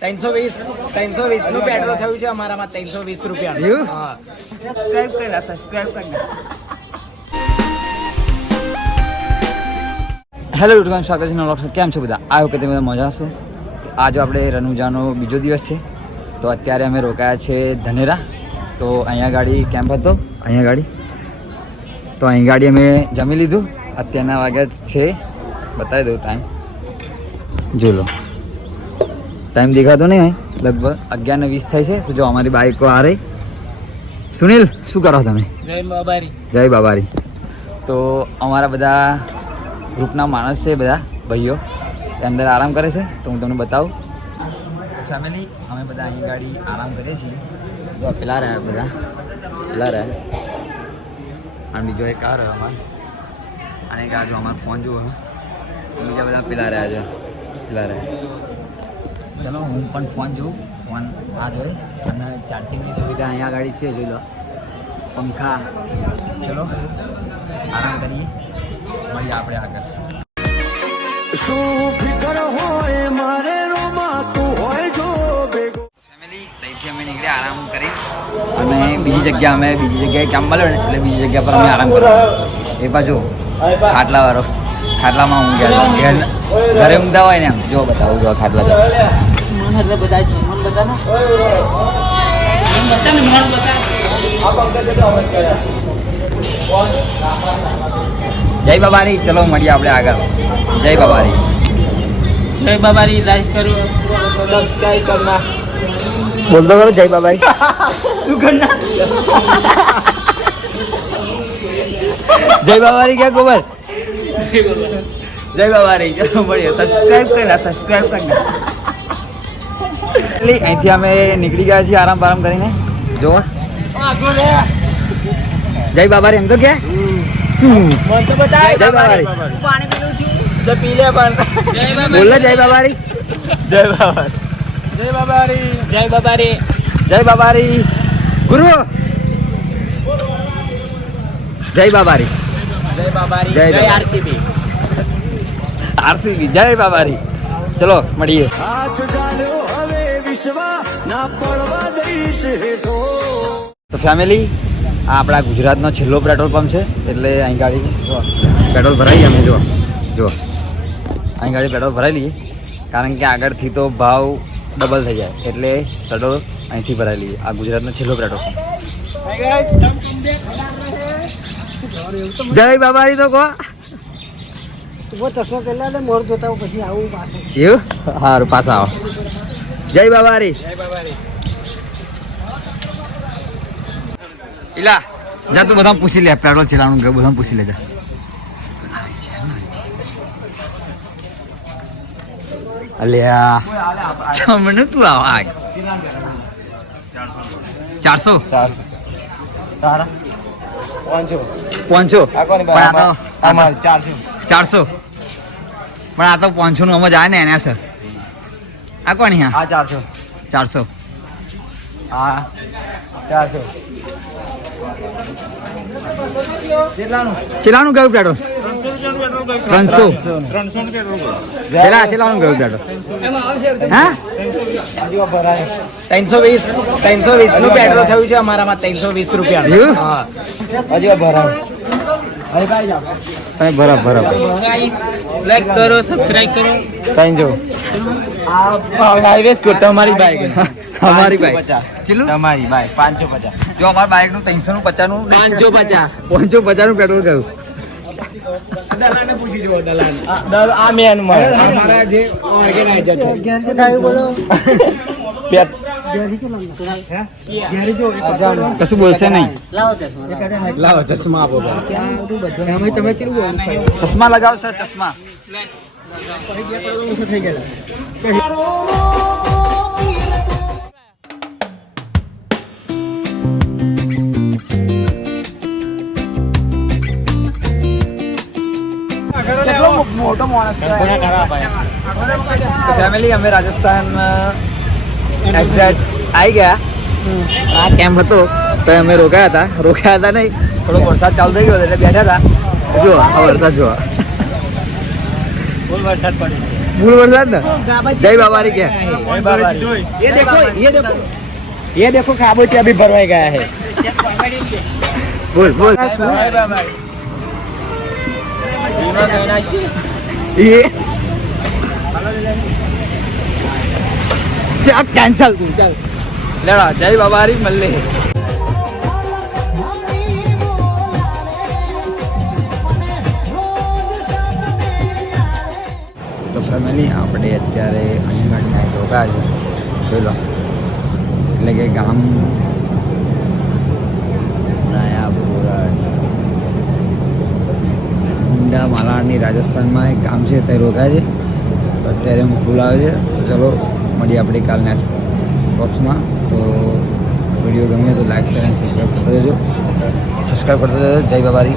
320 નું પેટ્રોલ થયું છે અમારામાં 320 રૂપિયા. હા, સબસ્ક્રાઇબ કરી લો, સબસ્ક્રાઇબ કરી લો. હેલો યુટ્યુબ, સ્વાગત છે નવા વ્લોગ. કેમ છો બધા? આવ્યો કે તમે બધા મજા આવશો. આજે આપણે રનુજાનો બીજો દિવસ છે, તો અત્યારે અમે રોકાયા છે ધનેરા. તો અહીંયા ગાડી કેમ્પ હતો, અહીંયા ગાડી, તો અહીં ગાડી અમે જમી લીધું. અત્યારના વાગ્યા છે, બતાવી દઉં ટાઈમ, જો લો ટાઈમ દેખાતો નહીં, લગભગ 11:20 થાય છે. તો જો અમારી બાઈકો આ રહી. સુનિલ, શું કરો તમે? જય બાબારી. જય બાબારી. તો અમારા બધા ગ્રુપના માણસ છે, બધા ભાઈઓ એ અંદર આરામ કરે છે. તો હું તમને બતાવું. ફેમિલી અમે બધા અહીં ગાડી આરામ કરીએ છીએ. તો પેલા રહ્યા બધા, પેલા રહ્યા, અને બીજો એક આ રહ્યો અમારે, અને એક આ જો અમારો ફોન જુઓ, બીજા બધા પેલા રહ્યા છે, પેલા રહ્યા. ચલો હું પણ ફોન જોઉં. ફોન આ જોઈ, અને ચાર્જિંગની સુવિધા અહીંયા ગાડી છે, જોઈ લો, પંખા. ચલો આરામ કરીએ, મળીએ આપણે આગળ. ફેમિલી ત્યાંથી અમે નીકળ્યા આરામ કરી, અને બીજી જગ્યાએ કામ મળ્યો ને, એટલે બીજી જગ્યા પર અમે આરામ કર્યો. એ બાજુ ખાટલાવાળો, ખાટલામાં ઊંઘ્યા. ઘરે ઊંઘતા હોય ને, આમ જો બતાવું, જો ખાટલા જય બાબારી. ચલો મળીએ આપણે આગળ. જય બાબારી. જય બાબારી. લાઈક કરો, સબસ્ક્રાઇબ કરના. બોલતો કરો જય બાબારી. શું કરના? જય બાબારી ક્યાં ગોબર? જય બાબારી. ચલો મળીએ. સબસ્ક્રાઇબ કરના, સબસ્ક્રાઇબ કરના. અહીંથી અમે નીકળી ગયા છીએ આરામ કરીને. જો જય બાબારી. એમ તો કે જય બાબારી. પાણી પીલું છું તો પી લે પણ. બોલ જય બાબારી. જય બાબારી. જય બાબારી. જય બાબારી. જય બાબારી. ગુરુ જય બાબારી. જય બાબારી. જય જય આરસીબી. આરસીબી. જય બાબારી. ચલો મળીએ. તો ફેમિલી આ આપણા ગુજરાતનો છેલ્લો પેટ્રોલ પંપ છે, એટલે અહીં ગાડી પેટ્રોલ ભરાઈએ અમે. જો અહીં ગાડી પેટ્રોલ ભરાઈ લઈએ, કારણ કે આગળથી તો ભાવ ડબલ થઈ જાય, એટલે પેટ્રોલ અહીંથી ભરાઈ લઈએ. આ ગુજરાતનો છેલ્લો પેટ્રોલ પંપ. જય બાબારી. તો કહો ચશ્મા પહેલા ને મોર જોતા પછી આવું પાછું. એવું સારું, પાછા આવો. જય બાબારી. જય બાબારી. ઇલા જા, તું બધા પૂછી લે પેટ્રોલ ચલાવવાનું કે બધા પૂછી લેજા. અલ્યા ચમનું તું આવ 400 તારા 500 પણ આ તો 400 પણ આ તો 500 નું સમજ આવે ને એના સર. આ કોની? હા 400 હા 400. ચેલાનું ગયું પેટ્રોલ? 300 ચેલાનું ગયું પેટ્રોલ? હા 320 નું પેટ્રોલ થયું છે અમારામાં 320 રૂપિયા. હા હજી બરાબર. લાઈક કરો, સબસ્ક્રાઇબ કરો. Thank you. હાઈવે સ્કૂટર તમારી બાઈક. અમારી બાઈક ચેલું? તમારી બાઈક 550. જો અમારી બાઈક નું 350 નું 550 નું પેટ્રોલ ગયું. દલાને પૂછી જુઓ, દલાન આ મેન અમારા જે ઓર્ગેનાઇઝર છે. કશું બોલશે નહીં. લાવો ચશ્મા આપો. ચશ્મા લગાવો સર, ચશ્મા. ફેમિલી અમે રાજસ્થાન એક્ઝેક્ટ આવી ગયા. આ કેમ્પ હતો તો અમે રોકાયા હતા નહીં, થોડો વરસાદ ચાલુ થઈ ગયો એટલે બેઠા હતા. જો આ વરસાદ જો, ફૂલ વરસાદ પડી. फूल बरसात ना जय बाबारी क्या ये देखो ये देखो खाबोची अभी भरवाई गया है बोल बोल ये कैंसल तू चल लेड़ा जय बाबारी मल्ले તો ફેમિલી આપણે અત્યારે અહીં ગાડીના રોકા છે જોઈ લો એટલે કે ગામ ઊંડા માલાડની રાજસ્થાનમાં એક ગામ છે ત્યાં રોકાય છે તો અત્યારે હું ફૂલ આવે છે તો ચલો મળીએ આપણે કાલ નેક્સ્ટ બોક્સમાં તો વિડીયો ગમે તો લાઈક શેર અને સબસ્ક્રાઈબ કરતા રહેજો જય બાબારી